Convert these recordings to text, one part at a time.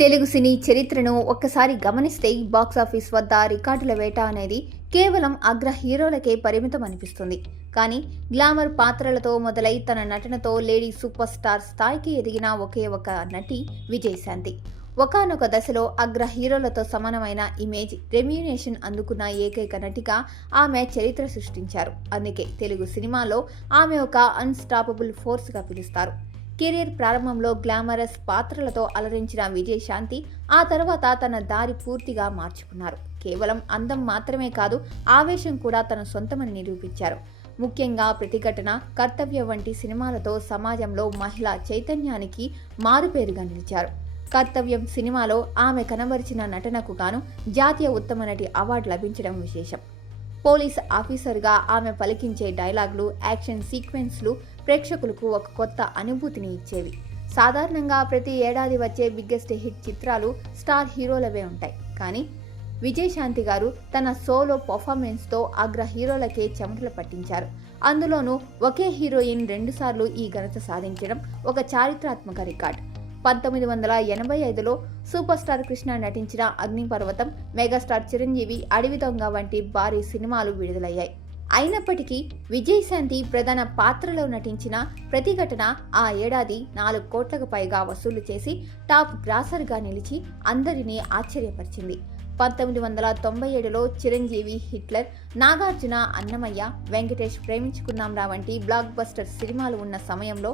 తెలుగు సినీ చరిత్రను ఒక్కసారి గమనిస్తే బాక్సాఫీస్ వద్ద రికార్డుల వేట అనేది కేవలం అగ్ర హీరోలకే పరిమితం అనిపిస్తుంది. కానీ గ్లామర్ పాత్రలతో మొదలై తన నటనతో లేడీ సూపర్ స్టార్ స్థాయికి ఎదిగిన ఒకే ఒక నటి విజయశాంతి. ఒకానొక దశలో అగ్ర హీరోలతో సమానమైన ఇమేజ్, రెమ్యునేషన్ అందుకున్న ఏకైక నటిగా ఆమె చరిత్ర సృష్టించారు. అందుకే తెలుగు సినిమాలో ఆమె ఒక అన్స్టాపబుల్ ఫోర్స్గా పిలుస్తారు. కెరీర్ ప్రారంభంలో గ్లామరస్ పాత్రలతో అలరించిన విజయశాంతి ఆ తర్వాత తన దారి పూర్తిగా మార్చుకున్నారు. కేవలం అందం మాత్రమే కాదు, ఆవేశం కూడా తన సొంతమని నిరూపించారు. ముఖ్యంగా ప్రతిఘటన, కర్తవ్యం వంటి సినిమాలతో సమాజంలో మహిళా చైతన్యానికి మారుపేరుగా నిలిచారు. కర్తవ్యం సినిమాలో ఆమె కనబరిచిన నటనకు గాను జాతీయ ఉత్తమ నటి అవార్డు లభించడం విశేషం. పోలీస్ ఆఫీసర్గా ఆమె పలికించే డైలాగులు, యాక్షన్ సీక్వెన్స్లు ప్రేక్షకులకు ఒక కొత్త అనుభూతిని ఇచ్చేవి. సాధారణంగా ప్రతి ఏడాది వచ్చే బిగ్గెస్ట్ హిట్ చిత్రాలు స్టార్ హీరోలవే ఉంటాయి. కానీ విజయశాంతి గారు తన సోలో పర్ఫార్మెన్స్తో అగ్ర హీరోలకే చెమటలు పట్టించారు. అందులోనూ ఒకే హీరోయిన్ 2 సార్లు ఈ ఘనత సాధించడం ఒక చారిత్రాత్మక రికార్డ్. 1985లో సూపర్ స్టార్ కృష్ణ నటించిన అగ్నిపర్వతం, మెగాస్టార్ చిరంజీవి అడవి దొంగ వంటి భారీ సినిమాలు విడుదలయ్యాయి. అయినప్పటికీ విజయశాంతి ప్రధాన పాత్రలో నటించిన ప్రతిఘటన ఆ ఏడాది 4 కోట్లకు పైగా వసూలు చేసి టాప్ గ్రాసర్గా నిలిచి అందరినీ ఆశ్చర్యపరిచింది. 1997లో చిరంజీవి హిట్లర్, నాగార్జున అన్నమయ్య, వెంకటేష్ ప్రేమించుకున్నాంరా వంటి బ్లాక్ బస్టర్ సినిమాలు ఉన్న సమయంలో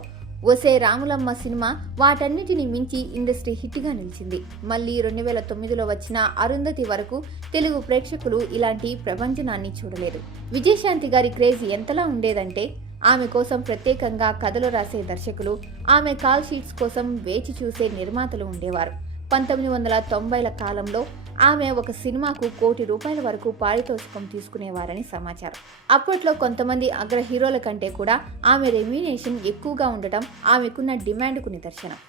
ఒసే రాములమ్మ సినిమా వాటన్నిటిని మించి ఇండస్ట్రీ హిట్గా నిలిచింది. మళ్ళీ 2009లో వచ్చిన అరుంధతి వరకు తెలుగు ప్రేక్షకులు ఇలాంటి ప్రభంజనాన్ని చూడలేదు. విజయశాంతి గారి క్రేజ్ ఎంతలా ఉండేదంటే ఆమె కోసం ప్రత్యేకంగా కథలు రాసే దర్శకులు, ఆమె కాల్ షీట్స్ కోసం వేచి చూసే నిర్మాతలు ఉండేవారు. 1990ల కాలంలో ఆమె ఒక సినిమాకు ₹1 కోటి వరకు పారితోషికం తీసుకునేవారని సమాచారం. అప్పట్లో కొంతమంది అగ్ర హీరోల కంటే కూడా ఆమె రెమ్యునేషన్ ఎక్కువగా ఉండటం ఆమెకున్న డిమాండ్కు నిదర్శనం.